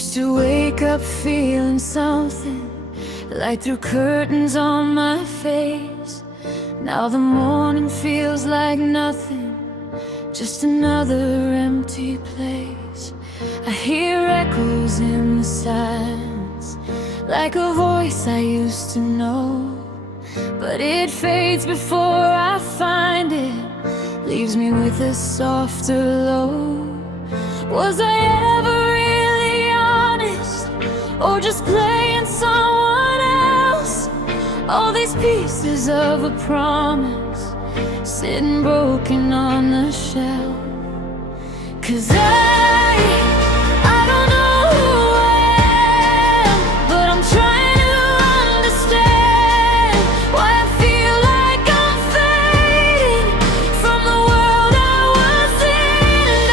Used to wake up feeling something, light through curtains on my face. Now the morning feels like nothing, just another empty place. I hear echoes in the silence, like a voice I used to know. But it fades before I find it, leaves me with a softer low. Was I ever really honest, or just playing someone else? All these pieces of a promise, sitting broken on the shelf. 'Cause I don't know who I am, but I'm trying to understand why I feel like I'm fading from the world I was in.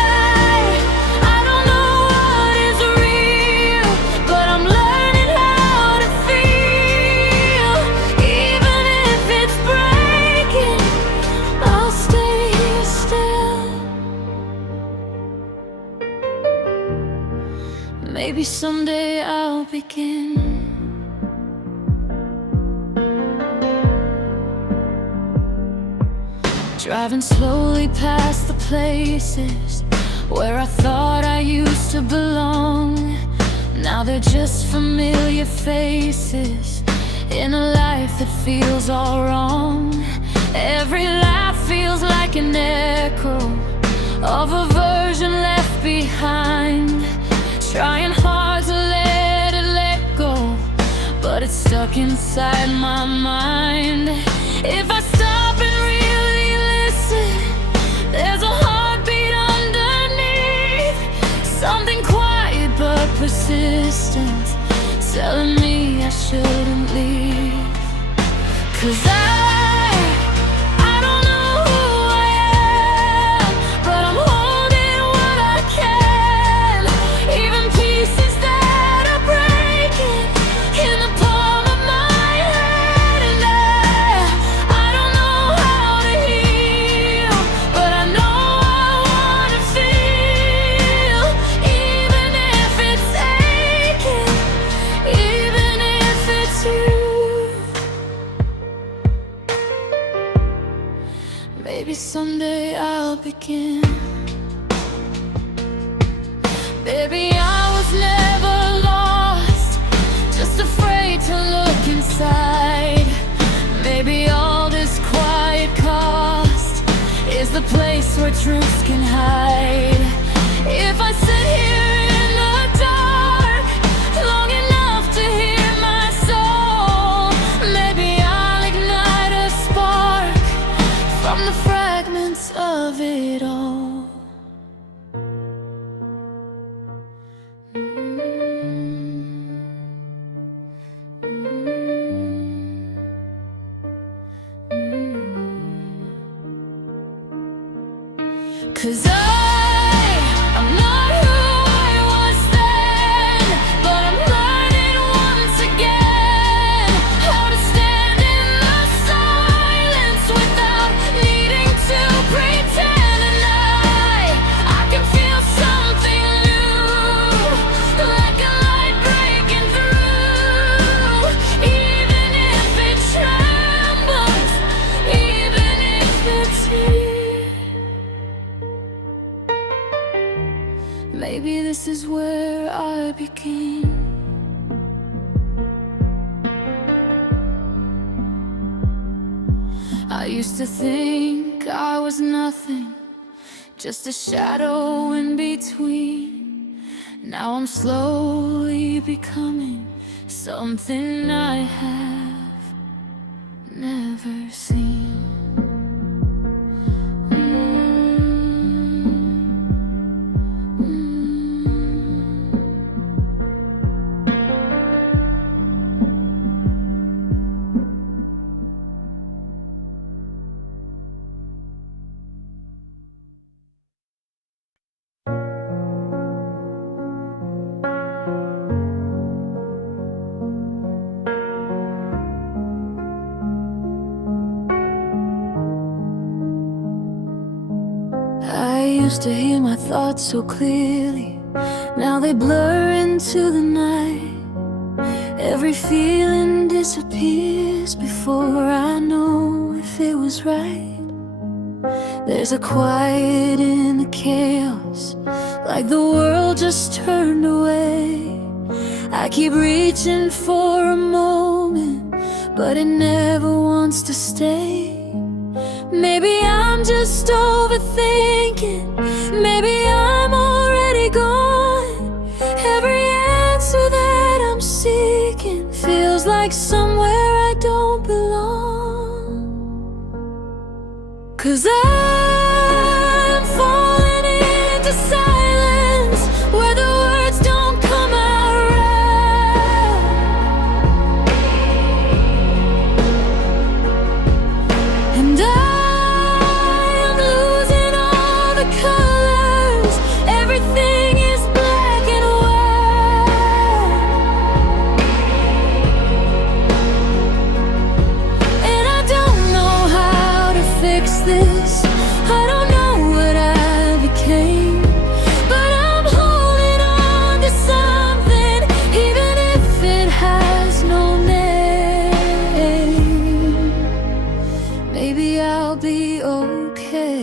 I don't know what is real, but I'm learning how to feel. Even if it's breaking, I'll stay here still. Maybe someday I'll begin. Driving slowly past the places where I thought I used to belong. Now they're just familiar faces in a life that feels all wrong. Every laugh feels like an echo of a version left behind. Trying hard to let go, but it's stuck inside my mind. If I stop and really listen, there's a heartbeat underneath, something quiet but persistent, telling me I shouldn't leave. 'Cause I don't know who I am, but I'm holding what I can. Even pieces that are breaking in the palm of my hand. And I don't know how to heal, but I know I wanna feel. Even if it's aching, even if it's you. Maybe someday I'll begin. Baby, I was never lost, just afraid to look inside. Maybe all this quiet cost is the place where truths can hide. If I sit here in the dark long enough to hear my soul, maybe I'll ignite a spark from the fragments of it all. 'Cause I'm not who I was then, but I'm learning once again how to stand in the silence without needing to pretend. And I can feel something new, like a light breaking through. Even if it trembles, even if it's here. Maybe this is where I begin. I used to think I was nothing, just a shadow in between. Now I'm slowly becoming something I have never seen. I used to hear my thoughts so clearly, Now they blur into the night. Every feeling disappears before I know if it was right. There's a quiet in the chaos, like the world just turned away. I keep reaching for a moment, but it never wants to stay. Maybe I'm just overthinking, maybe I'm already gone. Every answer that I'm seeking feels like somewhere I don't belong. 'Cause I'm falling into silence where the words don't come out right. And I'm losing all the colors. Everything is black and white. And I don't know how to fix this. I don't know what I became, but I'm holding on to something, even if it has no name. Maybe I'll be okay.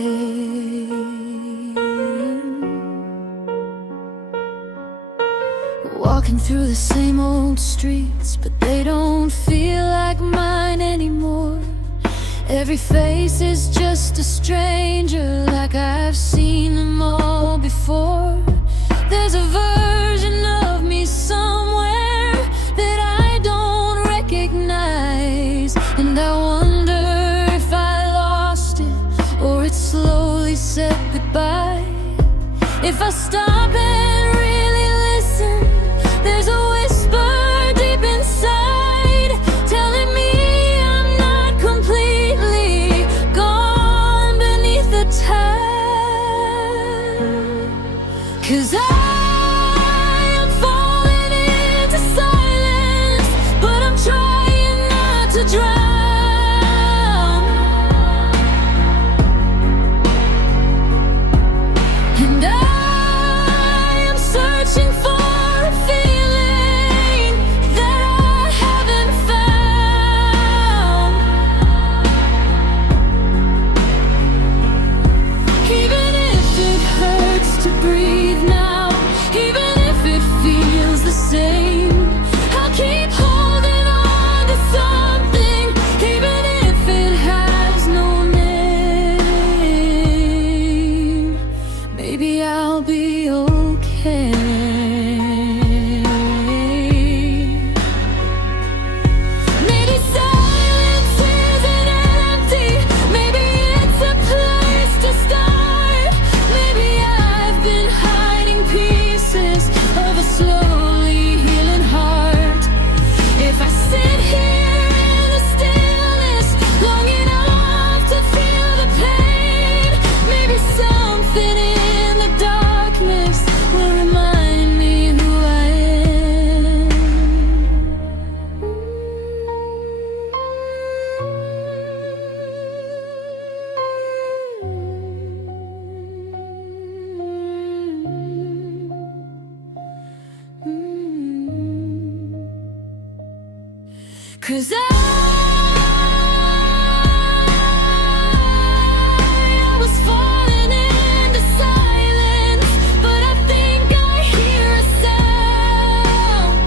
Walking through the same old streets, but they don't feel like mine anymore. Every face is just a stranger, like I've seen them all before. There's a version of me somewhere that I don't recognize, and I wonder if I lost it or it slowly said goodbye. If I stop and really listen, there's a whisper deep inside telling me I'm not completely gone beneath the tide. 'Cause I am falling into silence, but I'm trying not to drown. And I am searching for a feeling that I haven't found. Even if it hurts to breathe now, even if it feels the same, I'll keep holding on to something, even if it has no name. Maybe I'll be okay. Maybe silence isn't empty. Maybe it's a place to start. Maybe I've been hiding pieces of a slowly healing heart. If I sit here in the stillness long enough to feel the pain, maybe something in the darkness will remind me who I am. 'Cause I was falling into silence, but I think I hear a sound.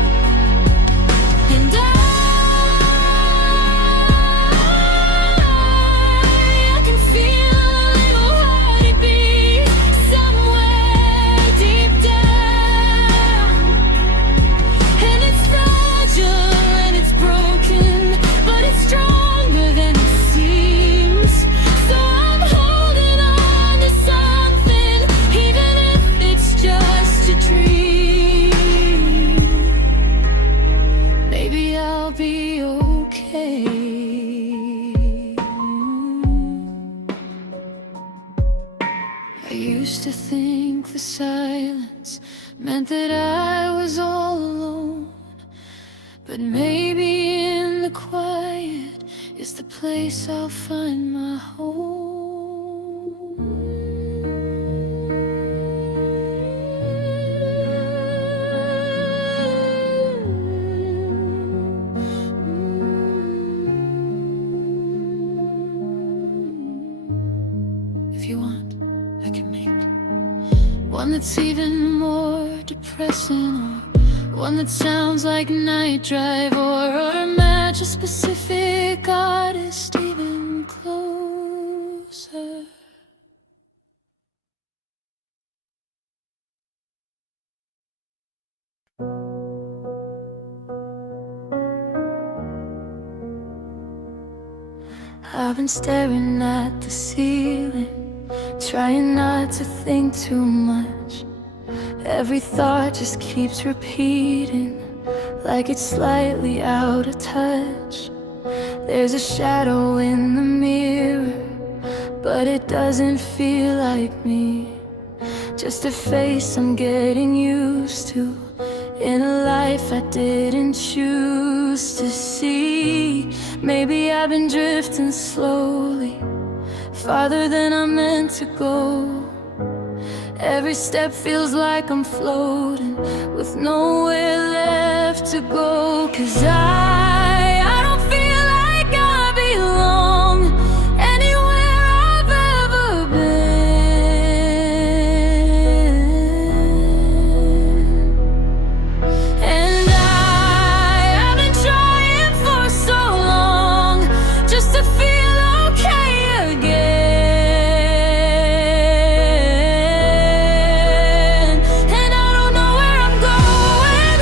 And I can feel a little heartbeat somewhere deep down. And it's fragile and it's broken, but it's stronger than it seems. So I'm holding on to something, even if it's just a dream. Maybe I'll be okay. I used to think the silence meant that I was all alone, but maybe in the quiet is the place I'll find my home. one that's even more depressing, or one that sounds like Night Drive, or match a specific artist even closer. I've been staring at the ceiling, trying not to think too much. Every thought just keeps repeating, like it's slightly out of touch. There's a shadow in the mirror, but it doesn't feel like me. Just a face I'm getting used to, in a life I didn't choose to see. Maybe I've been drifting slowly, farther than I meant to go. Every step feels like I'm floating, with nowhere left to go. 'Cause I don't feel like I belong anywhere I've ever been. And I've been trying for so long just to feel okay again. And I don't know where I'm going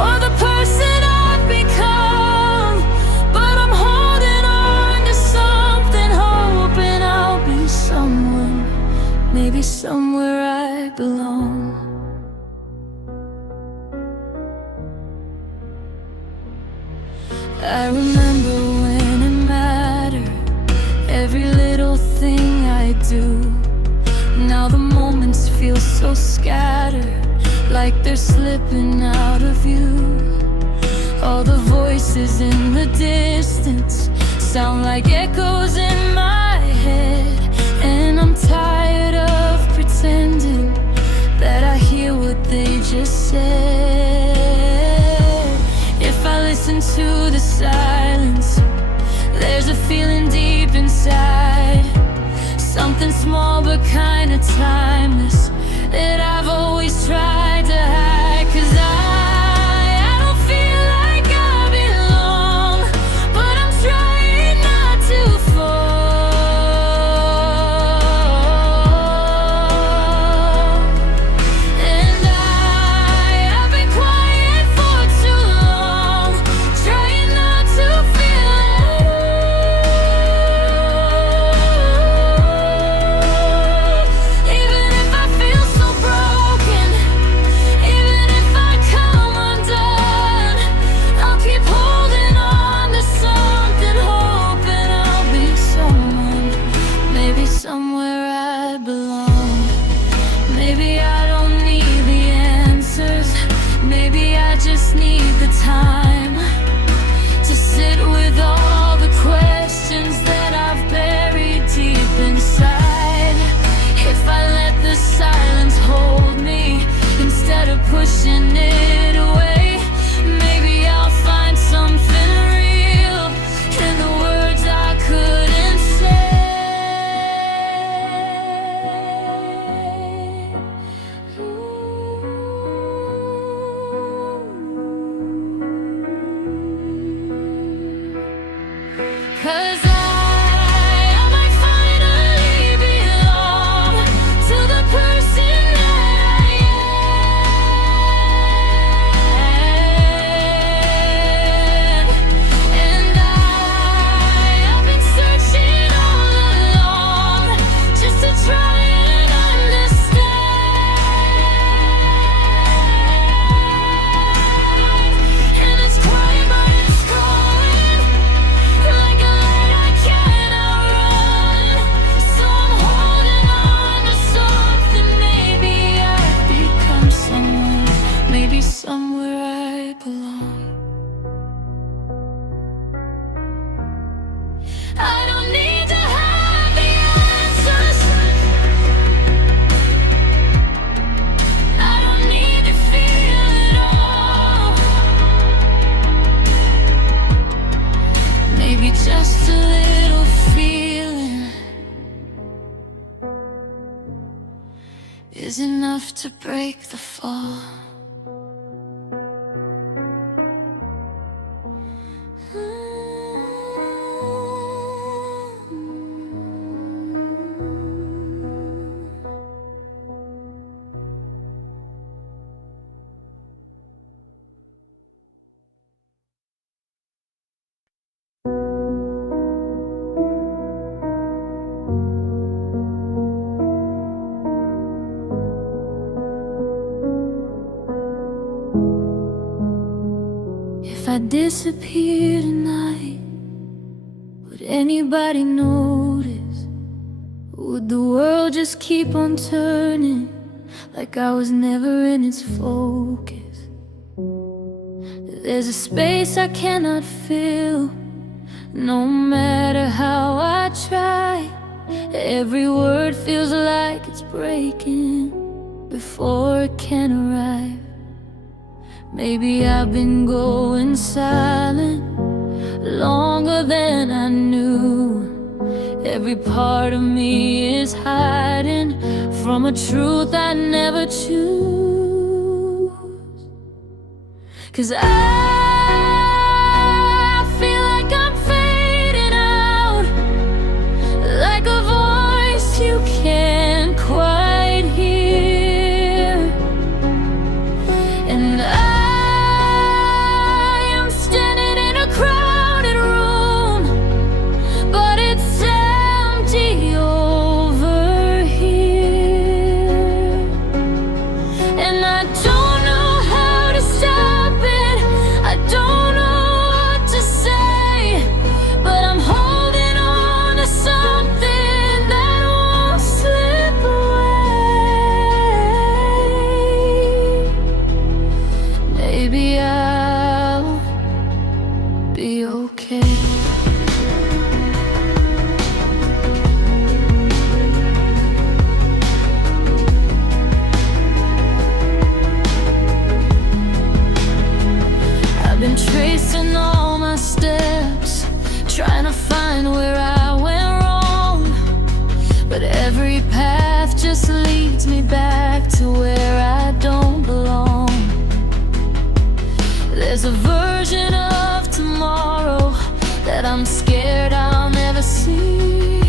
or the person I've become, but I'm holding on to something, hoping I'll be someone, maybe somewhere I belong. I remember when it mattered, every little thing I do. Now the moments feel so scattered, like they're slipping out of view. All the voices in the distance sound like echoes in my head, and I'm tired of pretending that I hear what they just said. If I listen to the silence, there's a feeling deep inside, something small but kinda timeless, that I've always tried to hide. 'Cause I don't feel like I belong, but I'm trying not to fall. And I've been quiet for too long, trying not to feel it. Even if I feel so broken, even if I come undone, I'll keep holding on to something, hoping I'll be someone, maybe somewhere I belong. Maybe I don't need the answers, maybe I just need the time to sit with all the questions that I've buried deep inside. If I let the silence hold me instead of pushing it away, maybe I'll find something real in the words I couldn't say. Cause I might finally belong to the person that I am. And I've been searching all along just to try and understand. And it's quiet but it's growing, like a light to break the fall. If I disappear tonight, would anybody notice? Would the world just keep on turning like I was never in its focus? There's a space I cannot fill, no matter how I try. Every word feels like it's breaking before it can arrive. Maybe I've been going silent longer than I knew. Every part of me is hiding from a truth I never choose. 'Cause I feel like I'm fading out, like a voice you can't quite hear. And maybe I'll be okay. I've been tracing all my steps, trying to find where I went wrong, but every path just leads me back to where I don't belong. There's a version of tomorrow that I'm scared I'll never see,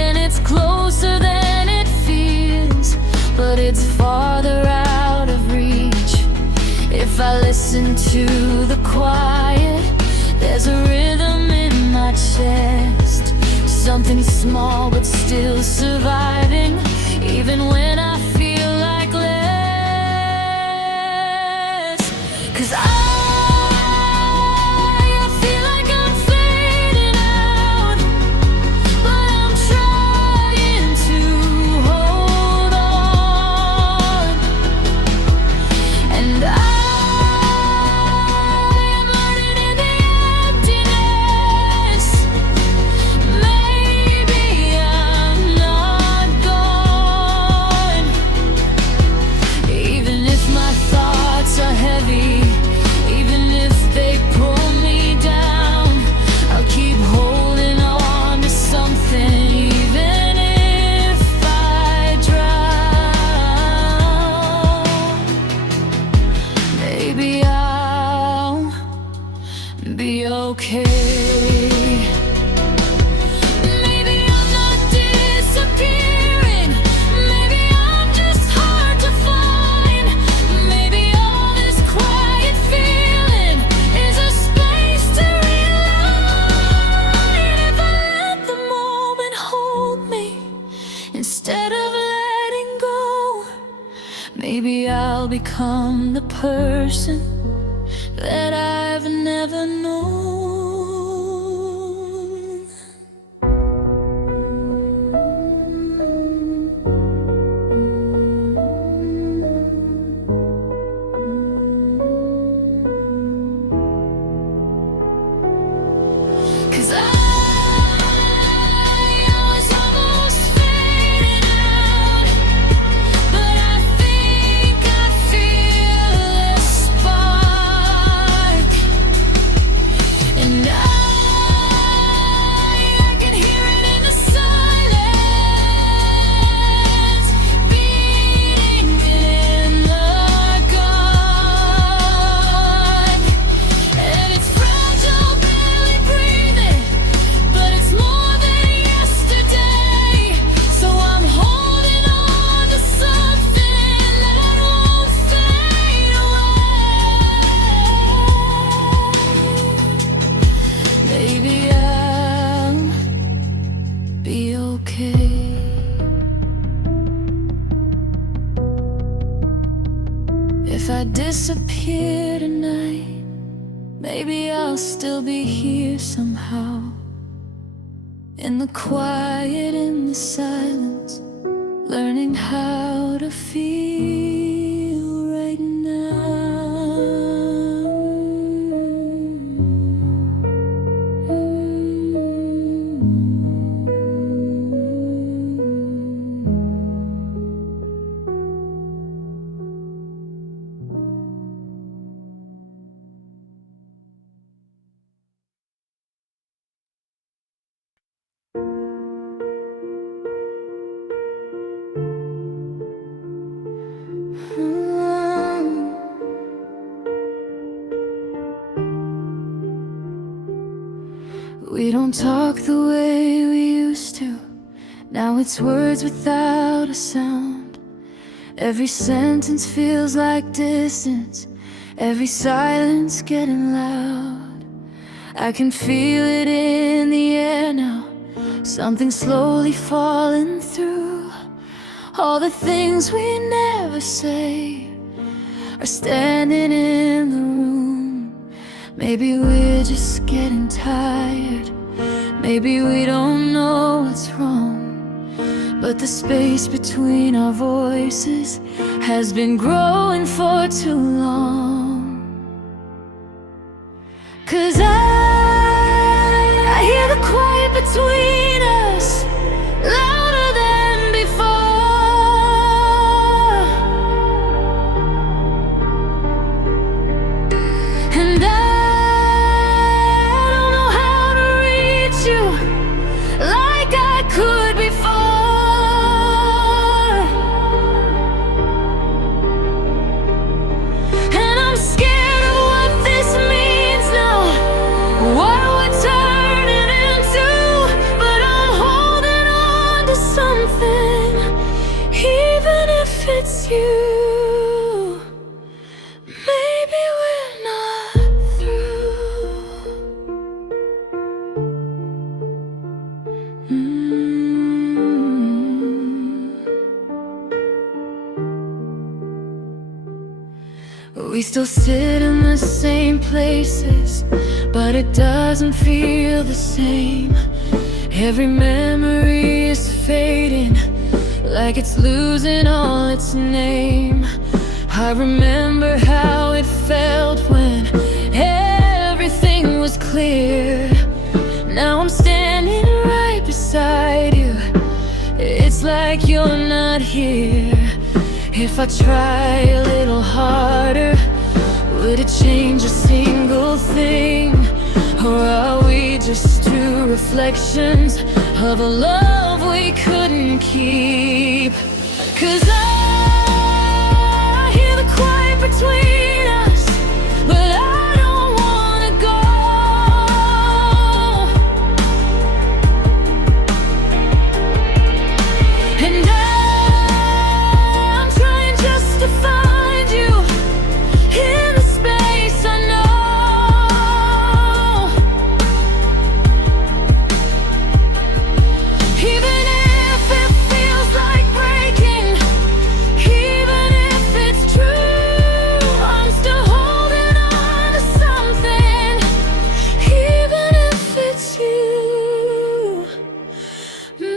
and it's closer than it feels, but it's farther out of reach. If I listen to the quiet, there's a rhythm in my chest, something small but still surviving, even when I feel like less. 'Cause I feel like I'm fading out, but I'm trying to hold on. And I'm running in the emptiness. Maybe I'm not gone, even if my thoughts are heavy. Even if they pull me down, I'll keep holding on to something, even if I drown. Maybe I'll be okay. Maybe I'm not disappearing. Maybe I'm just hard to find. Maybe all this quiet feeling is a space to relight. If I let the moment hold me instead of letting go, maybe I'll become the person that I've never known. disappear tonight, maybe I'll still be here somehow. In the quiet, in the silence, learning how to feel right now. We don't talk the way we used to. Now it's words without a sound. Every sentence feels like distance, every silence getting loud. I can feel it in the air now, something slowly falling through. All the things we never say are standing in the room. Maybe we're just getting tired, maybe we don't know what's wrong, but the space between our voices has been growing for too long. 'Cause I hear the quiet between us louder than before, and I don't know how to reach you like I could before. And I'm scared of what this means now, what we're turning into. But I'm holding on to something, even if it's you. Maybe we're not through. We still sit in the same places, but it doesn't feel the same. Every memory is fading, like it's losing all its name. I remember how it felt when everything was clear. Now I'm standing right beside you, it's like you're not here. If I try a little harder, would it change a single thing? Or are we just two reflections of a love we couldn't keep? 'Cause I hear the quiet between us, but I don't wanna go. And I'm trying just to find you in the space I know. Even if it feels like breaking, even if it's true, I'm still holding on to something, even if it's you.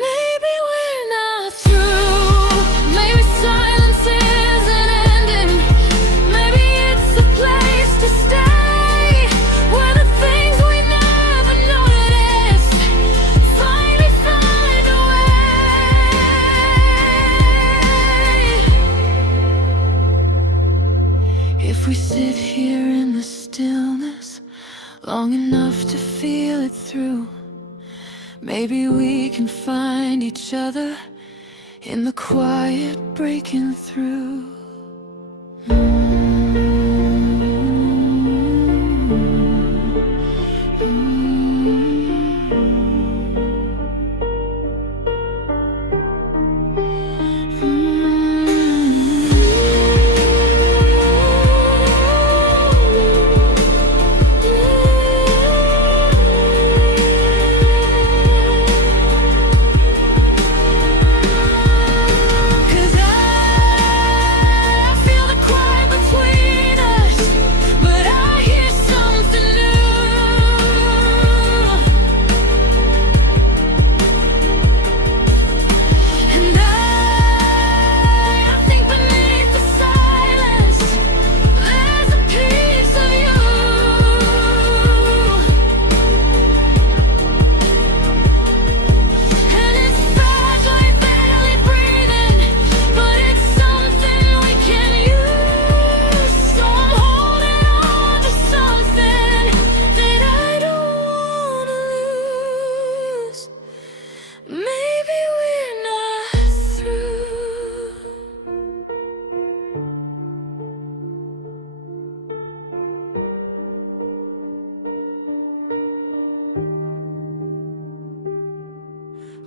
Maybe we're not through, maybe silence isn't ending, maybe it's a place to stay, where the things we never noticed finally find a way. If we sit here in the stillness long enough to feel it through, maybe we can find each other in the quiet breaking through.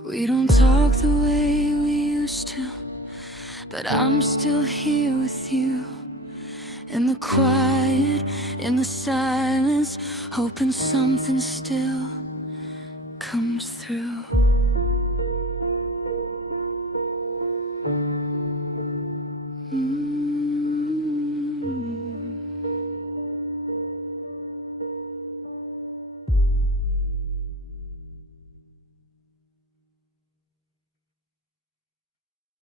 We don't talk the way we used to, but I'm still here with you. In the quiet, in the silence, hoping something still comes through.